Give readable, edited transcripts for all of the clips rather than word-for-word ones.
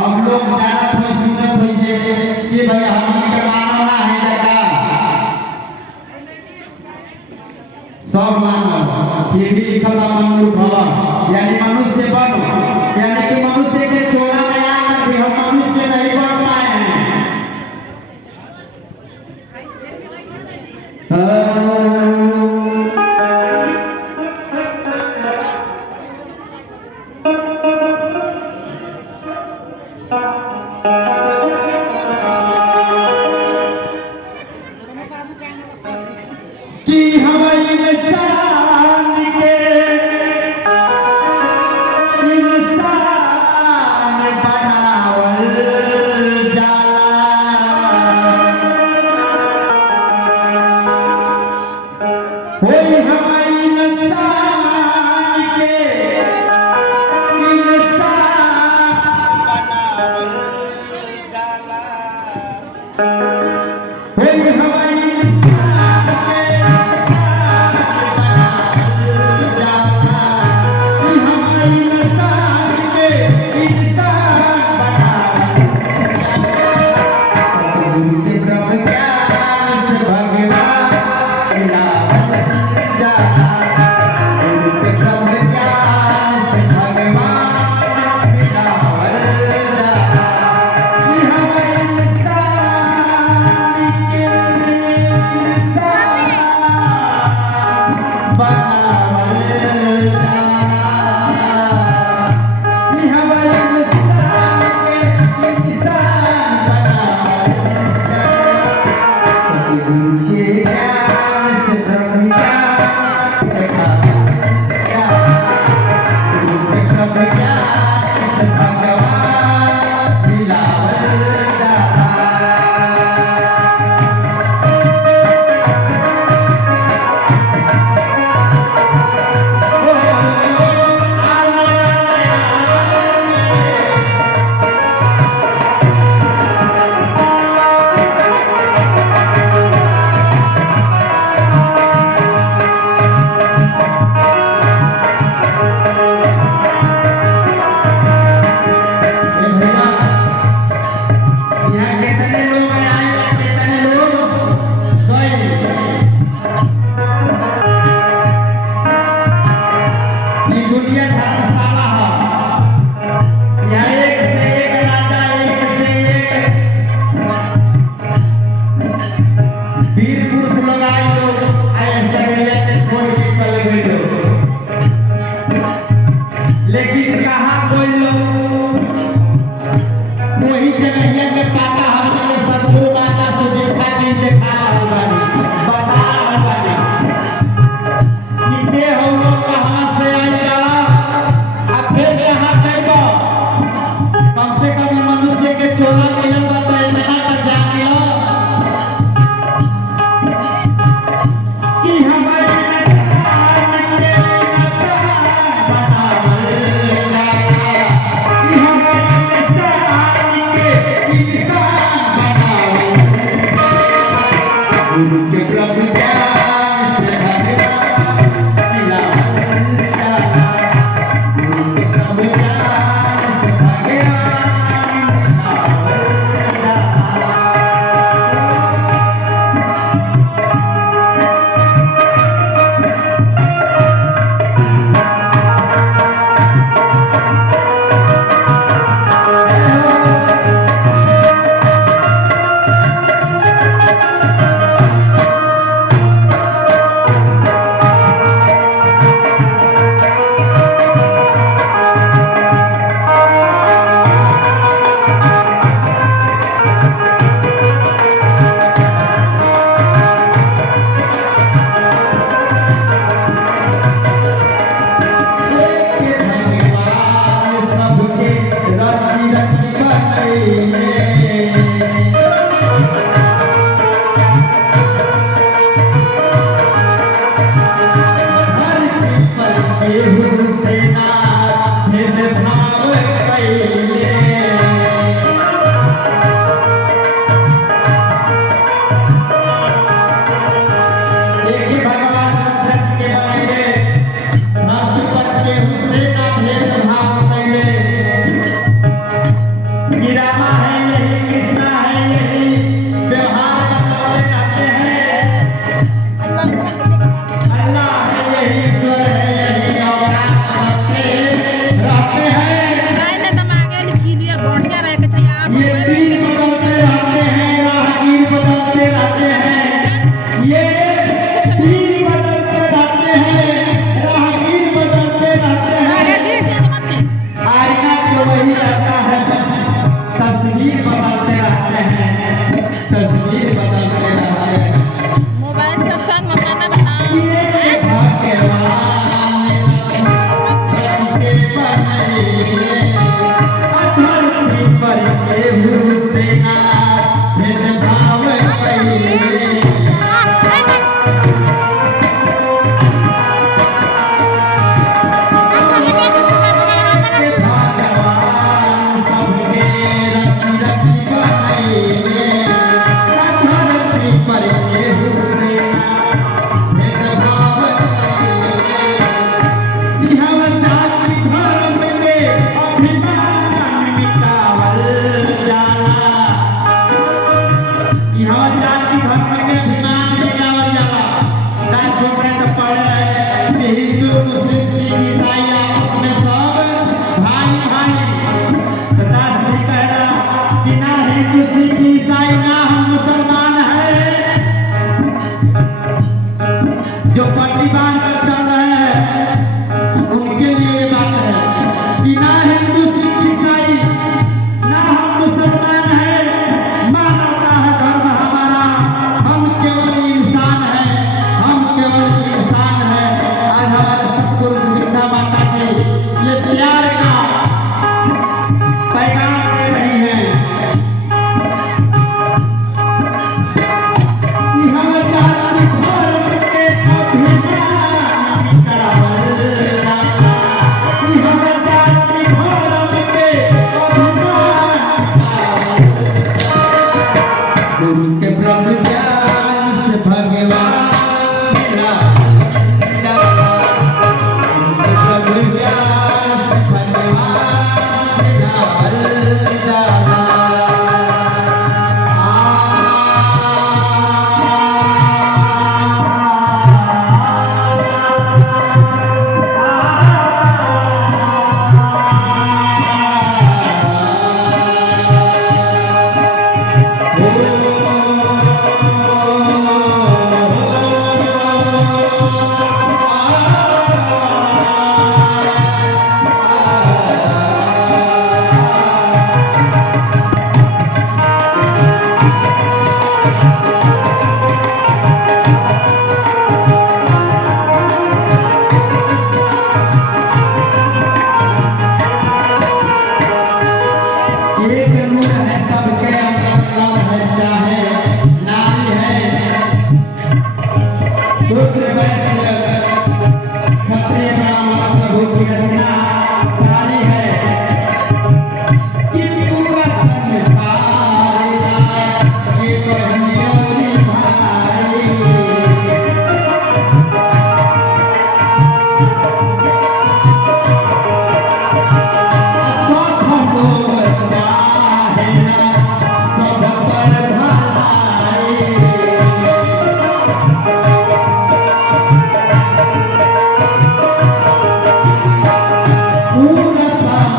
अब लोग जानत होई सुनत होई जे कि भाई हमनी के मानना ना है लगा सब मानो फिर भी लिखल बा मनुष्य भव यानी मनुष्य बनो यानी कि मनुष्य के छोड़ा में आकर भी हम मनुष्य नहीं बन पाए हैं। कि हमारी इंसान के इंसान बनावल जाला होई हमारी इंसान के इंसान बनावल जाला होई हमारी लेकिन कहा कोई लोग वही जगह के पाता हमने सदगुरु माता से देखा कि देखा होगा बता होगा कि दे हम लोग कहाँ से आए जाला अब फिर यहाँ गए कम से कम मनुष्य के चोला मिलन बता इतना तो जान लो कि हमारे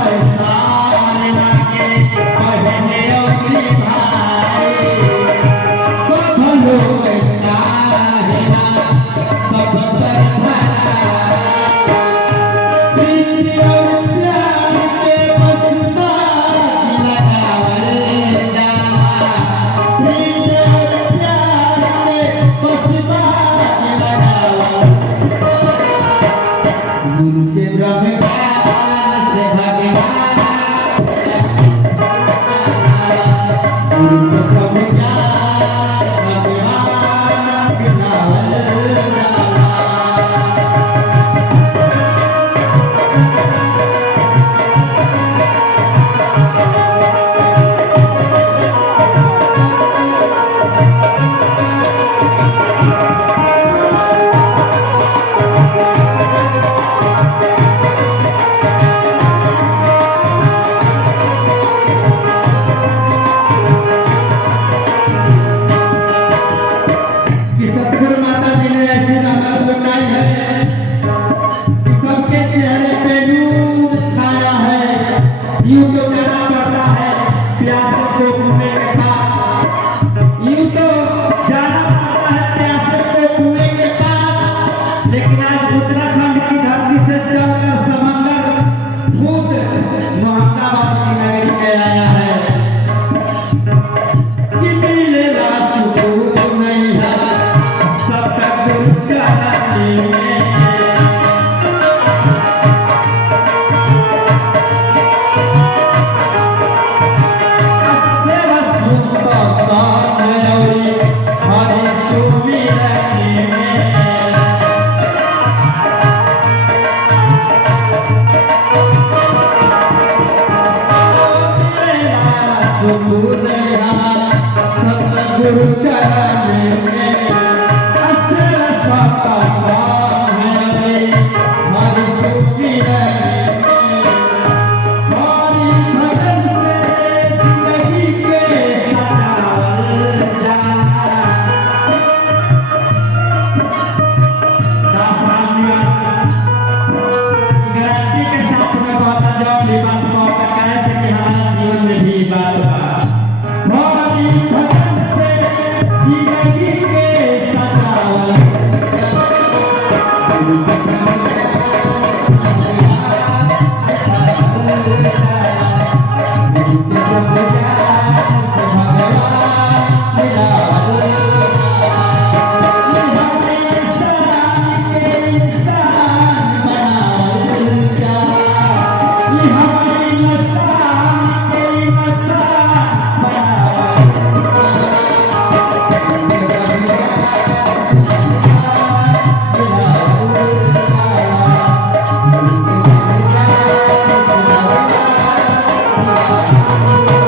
पैसा लागे बहने और भाई सब लोग चाहेला सब पर भरा प्रीति और प्यार के बसता लगावल जाला प्रीति और प्यार के बसता लगावल गुरु के ब्रह्म ज्ञान से भगवान गुरु के ब्रह्म ज्ञान भगवान गिनावल जाला कि सतगुरु माता जी ने ऐसी रहमत बताई है कि सबके चेहरे पे नूर छाया है यूं तो जाना पड़ता है प्यासे को कुएं के पास यूं तो जाना पड़ता है प्यासे को कुएं के पास लेकिन आज उत्तराखंड की धरती से चलकर समंदर खुद मोहम्मदाबाद की नगरी में आया है कि मिले रात को नहीं है सब तक चलने में सेवा सुनता साथ रही हरी सुमिरनी में सुकून सतगुरु चरण में असर सता है हरि सुमिरन हरि भजन से जिंदगी के सजावल जाला गारंटी के साथ में कहता जाओ ये बात को कहे थे कि हमारा जीवन में भी बात बा हरि भजन से जिंदगी के सजावल Thank you.